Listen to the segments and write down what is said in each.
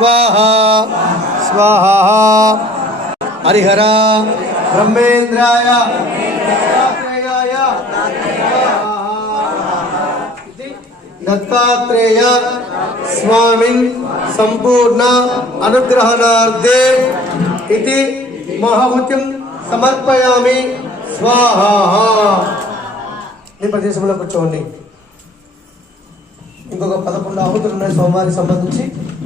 స్వాహ. స్వాహ. హరిహర. బ్రహ్మేంద్రాయ. దత్తాత్రేయ. స్వామి సంపూర్ణ అనుగ్రహణార్థే ఇది మహాభుత్యం సమర్పయామి. స్వాహ. ఈ ప్రదేశంలో కూర్చోండి. ఇంకొక పదకొండు ఆహుతులు ఉన్నాయి సోమవారికి సంబంధించి.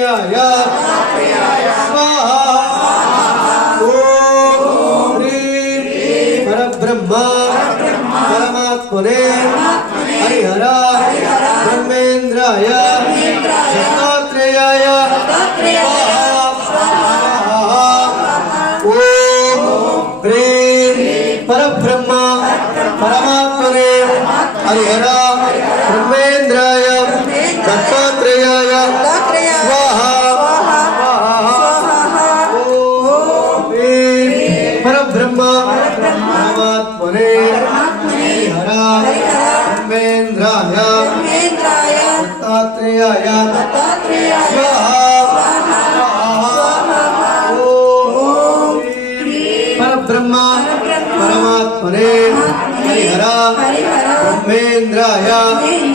स्वाहाप्रियाय स्वाहा। ॐ ह्रीं। परब्रह्मा। परमात्मने। हरिहरा। ब्रह्मेन्द्राय दत्तात्रेयाय ॐ ह्रीं। परब्रह्मा। परमात्मने। हरिहरा। ब्रह्मेन्द्राय दत्तात्रेयाय। परब्रह्म। परमात्मने। हरा ब्रह्मेन्द्राय दत्तात्रेयाय। परब्रह्म। परमात्मने। हरा ब्रह्मेन्द्राय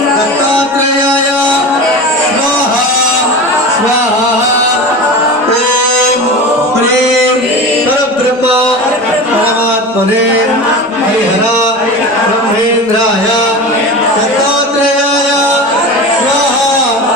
परे हरि हरा